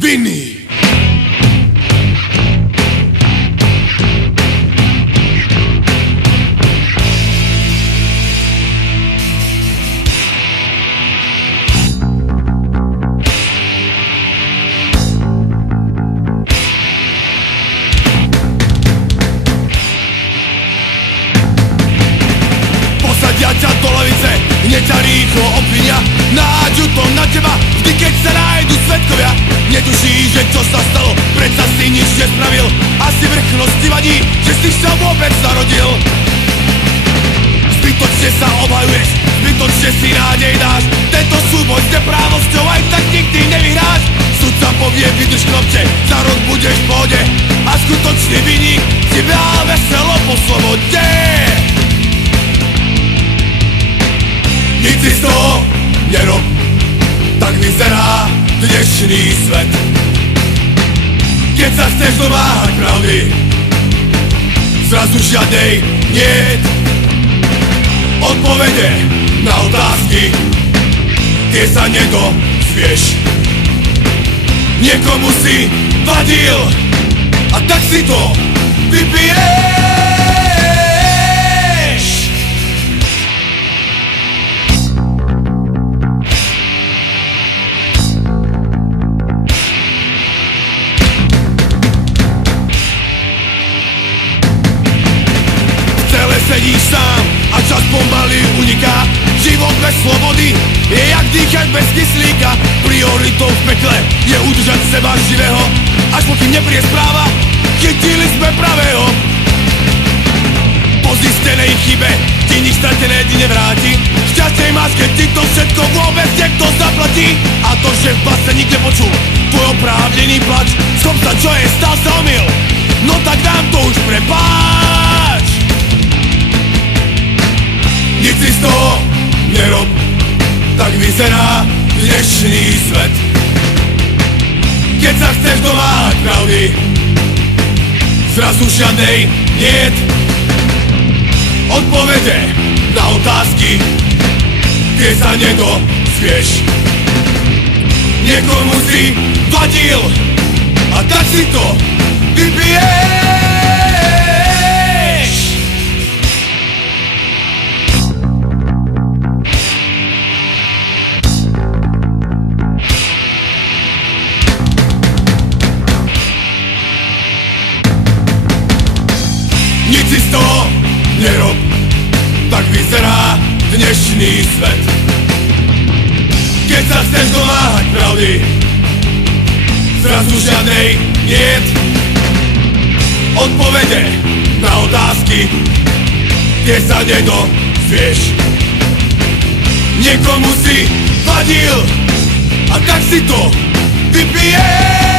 vinný. Posadia ťa do lavice, hneď ťa rýchlo obvinia, nájdú to na teba, vždy keď sa nájdu svedkovia. Netušíš, že čo sa stalo, predsa si nič nespravil, asi vrchnosť ti vadí, že si sa vôbec narodil. Zbytočne sa obhajuješ, zbytočne si nádej dáš, tento súboj s neprávosťou aj tak nikdy nevyhráš. Sudca povie, vydrž chlapče, za rok budeš v pohode a skutočný vinník ti bá veselo po slobode. Nic si z toho nerob, tak vyzerá dnešný svet. Keď sa chceš domáhať pravdy, zrazu žiadnej niet. Odpovede na otázky, tie sa nedozvieš. Niekomu si vadil a tak si to vypiješ. Sedíš sám a čas pomaly uniká. Život bez slobody je jak dýchať bez kyslíka. Prioritou v pekle je udržať seba živého, až pokým nepríde správa, chytili sme pravého. Po zistenej chybe ti nič stratené ti nevráti. Šťastie máš, keď ti to všetko vôbec niekto zaplatí. A to, že v base nikde počul tvoj oprávnený plač, som sa čo je, stal sa omyl, no tak nám to už prepáč. Nic si z toho nerob, tak vyzerá dnešný svet. Keď sa chceš domáhať pravdy, zrazu žiadnej niet. Odpovede na otázky, tie sa nedozvieš. Niekomu si vadil a tak si to vypiješ. Nic si z toho nerob, tak vyzerá dnešný svet. Keď sa chceš domáhať pravdy, zrazu žiadnej niet. Odpovede na otázky, tie sa nedozvieš. Niekomu si vadil a tak si to vypiješ.